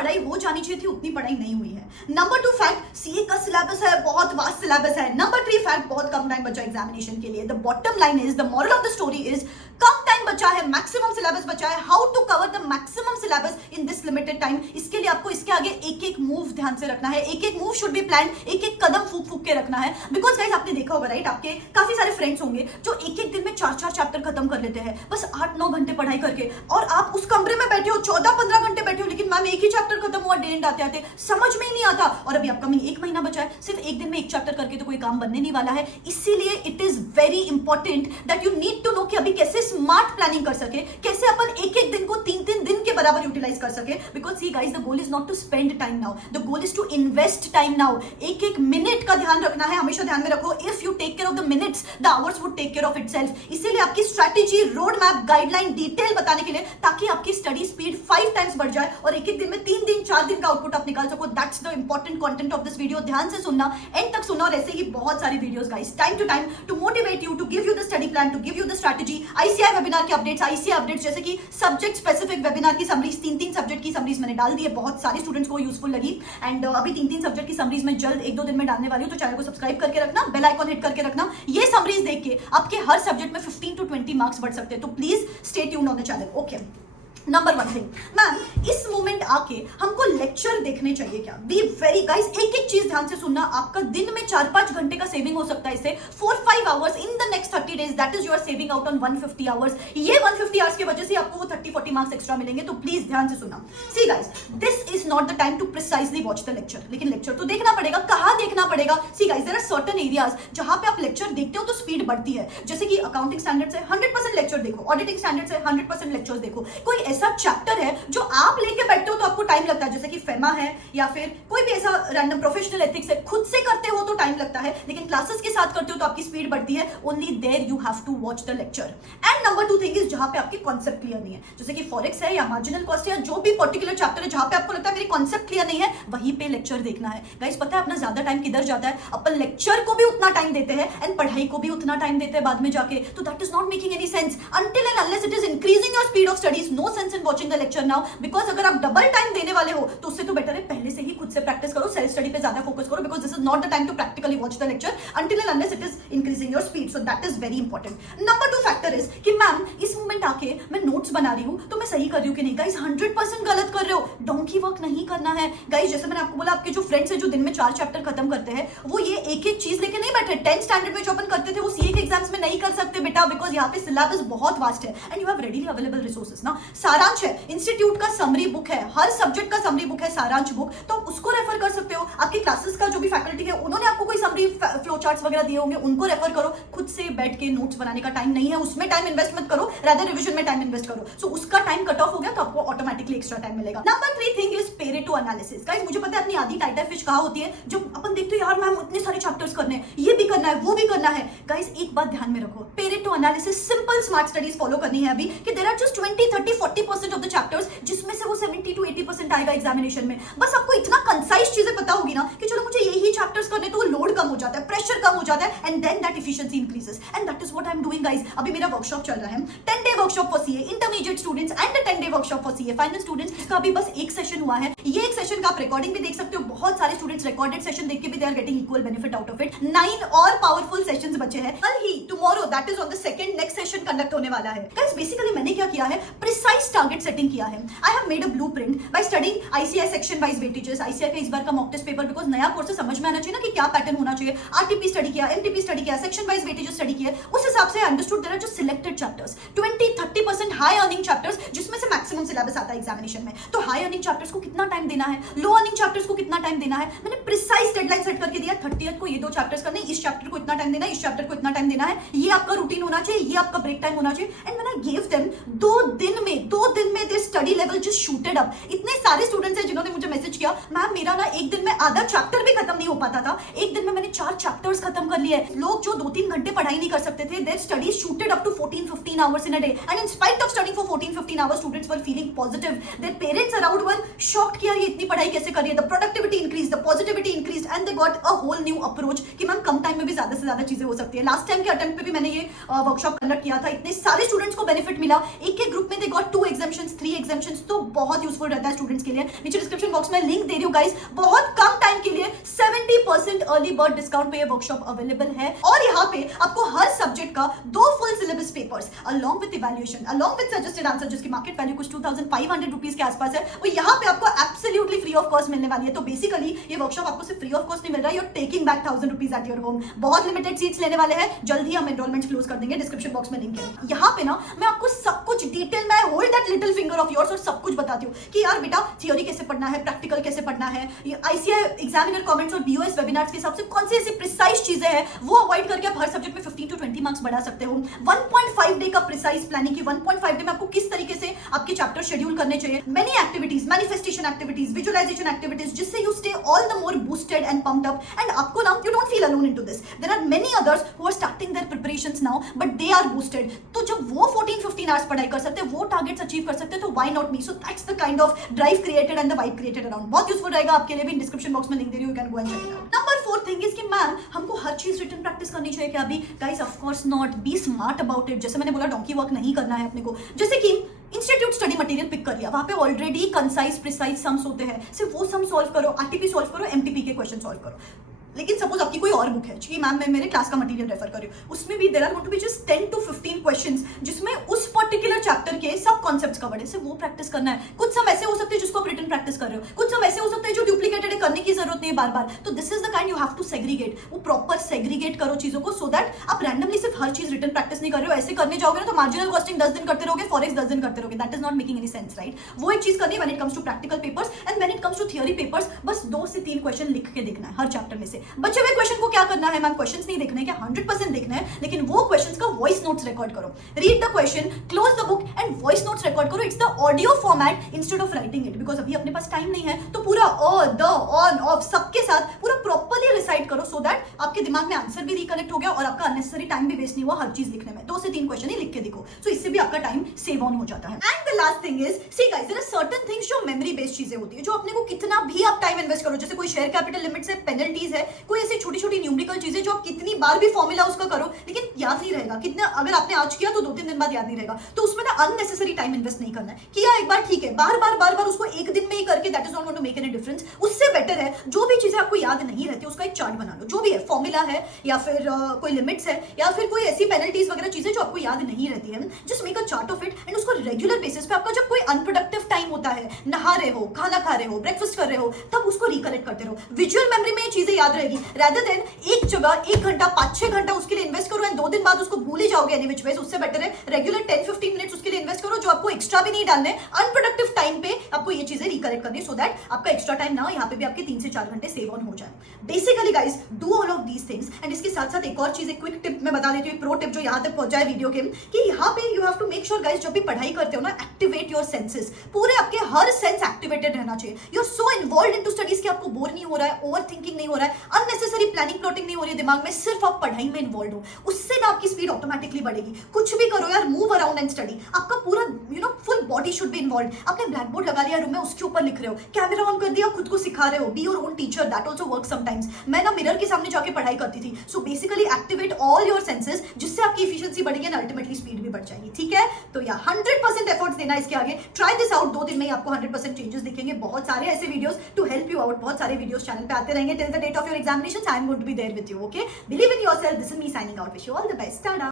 पढ़ाई हो जानी चाहिए थी उतनी पढ़ाई नहीं हुई है। नंबर 2 फैक्ट, सीए का सिलेबस है, बहुत वास्ट सिलेबस है। नंबर 3 फैक्ट, बहुत कम टाइम बचा एग्जामिनेशन के लिए। The bottom line is, the moral of the story is, कम टाइम बचा है, मैक्सिमम सिलेबस बचा है। How to cover the maximum syllabus in this limited time, इसके लिए आपको इसके आगे एक एक मूव ध्यान से रखना है, एक एक मूव शुड बी प्लान, एक एक कदम फूक फूक के रखना है। बिकॉज गाइस आपने देखा होगा राइट, आपके काफी सारे फ्रेंड्स होंगे जो एक एक दिन में 4-4 चैप्टर खत्म कर लेते हैं बस 8-9 घंटे पढ़ाई करके, और आप उस कमरे में बैठे हो 14-15 घंटे बैठे हो, लेकिन मैम एक ही चैप्टर खत्म हुआ, डे एंड आते आते समझ में ही नहीं आता, और अभी अपकमिंग 1 महीना बचा है, सिर्फ एक दिन में एक चैप्टर करके तो कोई काम बनने नहीं वाला है। इसीलिए it is very important that you need to know कि अभी कैसे स्मार्ट प्लानिंग कर सके, कैसे अपन एक एक दिन को 3-3 दिन के बराबर यूटिलाइज कर सके। Because see guys, the goal is not to spend time now, the goal is to invest time now. एक एक मिनट का ध्यान रखना है, हमेशा ध्यान में रखो, if you take care of the minutes the hours would take care of itself. इसीलिए आपकी strategy, road map, guideline, detail बताने के लिए, ताकि आपकी स्टडी स्पीड 5 टाइम्स बढ़ जाए और एक एक दिन में 3 दिन 4 दिन का आउटपुट आप निकाल सको। That's the important content of this video. ध्यान से सुनना, एंड तक सुनना, और ऐसे ही बहुत सारी videos guys, time to time, to motivate you, to give you the study plan, to give you the strategy. ICI webinar के अपडेट्स, आईसीआई अपडेट्स जैसे कि सब्जेक्ट स्पेसिफिक वेबिनार की समरीज, 3-3 सब्जेक्ट की समरीज मैंने डाल दी है, बहुत सारे स्टूडेंट्स को यूजफुल लगी। एंड अभी 3-3 सब्जेक्ट की समरीज में जल्द 1-2 दिन में डालने वाली हूं, तो चैनल को सब्सक्राइब करके रखना, बेल आइकॉन हिट करके रखना। ये समरीज देख के आपके हर सब्जेक्ट में 15 to 20 मार्क्स बढ़ सकते हैं, तो please stay tuned on the channel. Okay, number 1 thing, ma'am इस मोमेंट आके हमको लेक्चर देखने चाहिए क्या? बी वेरी गाइस, एक एक चीज ध्यान से सुनना। आपका दिन में 4-5 घंटे का सेविंग हो सकता है इससे, 4-5 hours in the next 30 days, that is your saving out on 150 hours. ये 150 आवर्स की वजह से आपको वो 30-40 मार्क्स एक्स्ट्रा मिलेंगे, तो प्लीज ध्यान से सुनना। See guys, this is not the time to precisely watch the lecture, लेकिन लेक्चर तो देखना पड़ेगा। कहां देखना पड़ेगा? See guys, there are certain areas जहां पे आप लेक्चर देखते हो तो स्पीड बढ़ती है, जैसे कि अकाउंटिंग स्टैंडर्ड से 100% लेक्चर देखो, ऑडिटिंग स्टैंडर्ड से 100% लेक्चर्स देखो। कोई ऐसा चैप्टर है जो आप लेके बैठते हो तो आपको टाइम लगता है, जैसे कि फेमा है या फिर कोई भी ऐसा रैंडम प्रोफेशनल एथिक्स है, खुद से करते हो तो टाइम लगता है, लेकिन क्लासेस के साथ करते हो तो आपकी स्पीड बढ़ती है। Only there you have to watch the lecture. And number 2 thing is जहां पे आपकी कॉन्सेप्ट क्लियर नहीं है, जैसे कि फॉरेक्स है या मार्जिनल कॉस्ट है या जो भी पर्टिकुलर चैप्टर है जहां पे आपको लगता है मेरी कॉन्सेप्ट क्लियर नहीं है, वहीं पे लेक्चर देखना है। गाइस पता है अपना ज्यादा टाइम किधर जाता है? अपन लेक्चर को भी उतना टाइम देते हैं एंड पढ़ाई को भी उतना टाइम देते हैं बाद में जाके, तो that is not making any sense until and unless it is increasing your speed of studies. No sense in watching the lecture now, because अगर आप डबल टाइम देने वाले हो तो उससे तो बेटर है पहले से ही खुद से प्रैक्टिस करो, सेल्फ स्टडी पे ज्यादा फोकस करो, because this is not the time to practically watch the lecture until and unless it is increasing your speed. So that is very important. Number 2 factor is कि ma'am इस moment आके मैं notes बना रही हूं तो मैं सही कर रही हूं कि नहीं? गाइस 100% गलत कर रहे हो, डोंकी वर्क नहीं करना है। गाइस जैसे मैंने आपको बोला, आपके जो फ्रेंड्स है जो दिन में 4 चैप्टर खत्म करते हैं, वो ये एक एक चीज लेके नहीं बैठे। 10th स्टैंडर्ड में जो अपन करते थे वो सीए के एग्जाम्स में नहीं कर सकते बेटा, बिकॉज यहाँ पे सिलेबस बहुत वास्ट है and you have readily available resources ना। सारांश है, इंस्टीट्यूट का समरी बुक है, हर सब्जेक्ट का समरी बुक है, सारांश बुक, तो उसको रेफर कर सकते हो। आपके क्लासेस का जो भी फैकल्टी है उन्होंने आपको कोई समरी फ्लो चार्ट्स वगैरह दिए होंगे, उनको रेफर करो। खुद से बैठ के नोट्स बनाने का टाइम नहीं है, उसमें टाइम इन्वेस्ट मत करो, रादर रिवीजन में टाइम इन्वेस्ट करो। सो उसका टाइम कट ऑफ हो गया तो आपको ऑटोमेटिकली एक्स्ट्रा टाइम मिलेगा। Number 3 thing is Pareto analysis. Guys मुझे पता है अपनी आधी टाइटा फिश कहां होती है, जो अपन देखते हैं यार मैम इतने सारे चैप्टर्स करने हैं, ये भी करना है वो भी करना है। गाइस एक बात ध्यान में रखो, Pareto analysis simple smart studies follow करनी है अभी, कि there are just 20-30-40% of the chapters जिसमें से वो 70 to 80% आएगा एग्जामिनेशन में। बस आपको इतना कंसाइज चीजें पता होगी ना कि चलो मुझे यही चैप्टर्स करने, तो लोड कम हो जाता है, प्रेशर कम हो जाता है, and then that efficiency increases, and that is what I am doing guys. अभी मेरा वर्कशॉप चल रहा है, 10-day workshop for CA intermediate students and 10-day workshop for CA final students. इसका अभी बस एक सेशन हुआ है, ये एक सेशन का आप रिकॉर्डिंग भी देख सकते हो। बहुत सारे स्टूडेंट्स रिकॉर्डेड सेशन देख के भी they are getting equal benefit out of it. 9 और पावरफुल सेशंस बचे हैं। कल ही tomorrow that is on the second next session conduct होने वाला है। गाइस बेसिकली मैंने क्या किया है, प्रिसाइज टारगेट सेटिंग किया है। I have made a blueprint by studying ICI section wise weightages, ICI का इस बार का मॉक टेस्ट पेपर, बिकॉज नया कोर्स समझ में आना चाहिए ना कि क्या पैटर्न होना चाहिए। आरटीपी स्टडी किया, एमटीपी स्टडी किया, सेक्शन वाइज वेटेजेस स्टडी किया, उस हिसाब से अंडरस्टूड देयर आर जो selected chapters 20-30% high earning chapters जिसमें से मैक्सिमम सिलेबस आता है एग्जामिनेशन में। तो हाई अर्निंग चैप्टर्स को कितना टाइम देना है, लो अर्निंग चैप्टर्स को कितना टाइम देना है, मैंने प्रिसाइज डेडलाइन सेट करके दिया। 30th को ये 2 चैप्टर्स करने, इस चैप्टर को इतना टाइम देना है, इस चैप्टर को इतना टाइम देना है, ये आपका रूटीन होना चाहिए, ये आपका ब्रेक टाइम होना चाहिए। And when I give them 2 दिन में there study level just shooted up. इतने सारे स्टूडेंट्स हैं जिन्होंने मुझे मैसेज किया, मैम मेरा ना एक दिन में आधा चैप्टर भी खत्म नहीं हो पाता था, एक दिन में मैंने 4 चैप्टर्स खत्म कर लिए। लोग जो 2-3 घंटे पढ़ाई नहीं कर सकते थे, there studies shooted up to 14-15 hours in a day, and in spite of studying for 14-15 hours students were feeling positive. Their parents around were shocked कि यार ये इतनी पढ़ाई कैसे कर रही है। The productivity increase, the positivity increase, and they got a whole new approach कि मैम कम टाइम में भी ज्यादा से ज्यादा चीजें हो सकती है। लास्ट टाइम के अटेम्प्ट पे भी मैंने ये वर्कशॉप कंडक्ट किया था, इतने सारे स्टूडेंट्स को बेनिफिट मिला। एक ग्रुप में दे गॉट 2 exemptions, 3 एग्जामिनेशंस तो बहुत यूजफुल रहता है स्टूडेंट्स के लिए। नीचे डिस्क्रिप्शन बॉक्स में लिंक दे रही हूँ गाइस, बहुत कम टाइम के लिए 70% अर्ली बर्ड डिस्काउंट पे ये वर्कशॉप अवेलेबल है। और यहाँ पे आपको हर सब्जेक्ट का 2 full syllabus papers along with evaluation, along with suggested answer, जिसकी मार्केट वैल्यू कुछ 2500 रुपीज के आसपास है, वो यहाँ पे आपको एब्सोल्युटली फ्री ऑफ कॉस्ट मिलने वाली है। तो बेसिकली ये वर्कशॉप आपको सिर्फ फ्री ऑफ कॉस्ट नहीं मिल रहा है, you're taking back 1000 rupees at your home. बहुत लिमिटेड सीट्स लेने वाले हैं, जल्दी हम एनरोलमेंट क्लोज कर देंगे, डिस्क्रिप्शन बॉक्स में लिंक है। यहाँ पे ना मैं आपको सब कुछ डिटेल में hold that little finger of yours और सब कुछ बताती हूँ कि यार बेटा थियोरी कैसे पढ़ना है, प्रैक्टिकल कैसे पढ़ना है, आईसीआई एग्जामिनर कमेंट्स और बीओएस वेबिनार्स के हिसाब से कौन सी ऐसी प्रिसाइज चीजें हैं वो अवॉइड करके आप हर सब्जेक्ट में 15 to 20 मार्क्स बढ़ा सकते हो। 1.5 डे का प्रिसाइज प्लानिंग की 1.5 डे में आपको किस तरीके से आपके चैप्टर शेड्यूल करने चाहिए, many activities, manifestation activities, visualization activities, जिससे you stay all the more boosted and pumped up. And आपको ना you don't feel alone into this, there are many others who are starting their preparations now but they are boosted. तो जब वो 14-15 hours पढ़ाई कर सकते हैं, वो टारगेट्स अचीव कर सकते हैं, तो why not me? So that's the kind of drive created and the vibe created around. बहुत यूजफुल रहेगा आपके लिए भी, डिस्क्रिप्शन बॉक्स में लिंक दे रही हूं, you can go and check it out. Number 4 thing is कि मैम हमको हर चीज रिटन प्रैक्टिस करनी चाहिए क्या? अभी guys of course not, be smart about it. जैसे मैंने बोला डोंकी वर्क नहीं करना है अपने को, जैसे कि इंस्टीट्यूट स्टडी मटेरियल पिक कर लिया, वहां पे ऑलरेडी कंसाइज प्रिसाइज सम्स होते हैं, सिर्फ वो सम सॉल्व करो, आरटीपी सॉल्व करो, एमटीपी के क्वेश्चन सॉल्व करो। लेकिन सपोज आपकी कोई और बुक है कि मैम मैं मेरे क्लास का मटेरियल रेफर कर रही हूँ, उसमें भी there are going to be just 10 to 15 questions जिसमें उस पर्टिकुलर चैप्टर के सब कॉन्सेप्ट्स कवर्ड है, सिर्फ वो प्रैक्टिस करना है। कुछ सम ऐसे हो सकते हैं जिसको आप रिटन प्रैक्टिस कर रहे हो, कुछ सम ऐसे हो सकते हैं जो डुप्लीकेटेड है, करने की जरूरत नहीं है बार बार। तो this is the kind you have to segregate, वो प्रॉपर सेग्रीगेट करो चीजों को, सो दैट आप रैंडमली सिर्फ हर चीज रिटन प्रैक्टिस नहीं कर रहे हो। ऐसे करने जाओगे ना तो मार्जिनल कॉस्टिंग 10 दिन करते रहोगे, फॉरेक्स 10 दिन करते रहोगे, that is not making any sense, right? वो एक चीज करनी है when it comes to practical papers. And when it comes to theory papers, बस 2 से 3 क्वेश्चन लिख के देखना है हर चैप्टर में से। बचे हुए क्वेश्चन को क्या करना है मैम? क्वेश्चंस नहीं देखने क्या 100% देखना है, लेकिन वो क्वेश्चंस का वॉइस नोट्स रिकॉर्ड करो, read the question, close the book and voice notes record करो। It's the audio format instead of writing it, because अभी अपने पास टाइम नहीं है, तो पूरा द ऑन ऑफ सबके साथ पूरा प्रॉपर्ली रिसाइट करो, सो दैट आपके दिमाग में आंसर भी रिकलेक्ट हो गया और आपका अननेसेसरी टाइम भी वेस्ट नहीं हुआ हर चीज लिखने में। 2 से 3 क्वेश्चन ही लिख के देखो, सो इससे भी आपका टाइम सेव ऑन हो जाता है। And the last thing is, see guys, there are certain things जो मेमोरी बेस्ड चीजें होती है, जो अपने को कितना भी आप टाइम इन्वेस्ट करो, जैसे कोई शेयर कैपिटल लिमिट्स है, पेनल्टीज है, कोई ऐसी छोटी छोटी न्यूमेरिकल चीजें जो आप कितनी बार भी फॉर्मूला उसका करो लेकिन याद नहीं रहेगा, कितना अगर आपने आज किया तो 2-3 दिन बाद याद नहीं रहेगा। तो उसमें ना अननेसेसरी टाइम इन्वेस्ट नहीं करना है। किया एक बार ठीक है, बार बार उसको एक दिन में ही करके that is not going to make any difference. उससे बेटर है जो भी चीजें आपको याद नहीं रहती उसका एक चार्ट बना लो, जो भी है, फॉर्मूला है या फिर कोई लिमिट्स है या फिर कोई ऐसी पेनल्टीज वगैरह चीजें जो आपको याद नहीं रहती है, just make a chart of it and उसको रेगुलर बेसिस पे आपका जब कोई अनप्रोडक्टिव टाइम होता है, नहा रहे हो, खाना खा रहे हो, ब्रेकफास्ट कर रहे हो, तब उसको रिकलेक्ट करते रहो। विजुअल मेमोरी में ये चीजें याद रहेगी, रादर देन एक जगह 1 घंटा 5-6 घंटा उसके लिए इन्वेस्ट करो एंड 2 दिन बाद उसको भूल ही जाओगे एनी व्हिच वेज। उससे बेटर है रेगुलर 10-15 मिनट्स उसके लिए इन्वेस्ट करो, जो आपको एक्स्ट्रा भी नहीं डालने, अनप्रोडक्टिव टाइम पे आपको ये चीजें रिकलेक्ट करनी, सो दैट आपका एक्स्ट्रा टाइम ना यहाँ पे भी आपके 3 से 4 घंटे सेव ऑन हो जाए। Basically guys do all of these things. And इसके साथ साथ एक और चीज, एक क्विक टिप मैं बता देती हूँ, प्रो टिप जो यहाँ तक पहुंच जाए वीडियो के, कि यहाँ पे you have to make sure guys, जब भी पढ़ाई करते हो ना, एक्टिवेट योर सेंसेस, पूरे आपके हर सेंस एक्टिवेटेड रहना चाहिए। You are so involved into studies कि आपको बोर नहीं हो रहा है, ओवर थिंकिंग नहीं हो रहा है, अननेसेसरी प्लानिंग प्लॉटिंग नहीं हो रही है दिमाग में, सिर्फ आप पढ़ाई में इन्वॉल्व हो, उससे ना आपकी स्पीड ऑटोमेटिकली बढ़ेगी। कुछ भी करो यार, मूव अराउंड एंड स्टडी, आपका पूरा full body should be involve. आपने ब्लैक बोर्ड लगा लिया रूम में, उसके ऊपर लिख रहे हो, कैमरा ऑन कर दिया, खुद को सिखा रहे हो, be your own teacher, that also work sometimes. मैं ना मिरर के सामने जाके पढ़ाई करती थी। So basically activate all your senses, जिससे आपकी एफिशिएंसी बढ़ेगी एंड अल्टीमेटली स्पीड भी बढ़ जाएगी, ठीक है? तो या 100% एफर्ट्स देना इसके आगे, ट्राई दिस आउट, 2 दिन में ही आपको 100% चेंजेस दिखेंगे। बहुत सारे ऐसे videos to help you out, बहुत सारे वीडियोस चैनल पे आते रहेंगे till the date of your examination. I am going to be there with you, okay? Believe in yourself, this is me signing out, wish you all the best, Tata.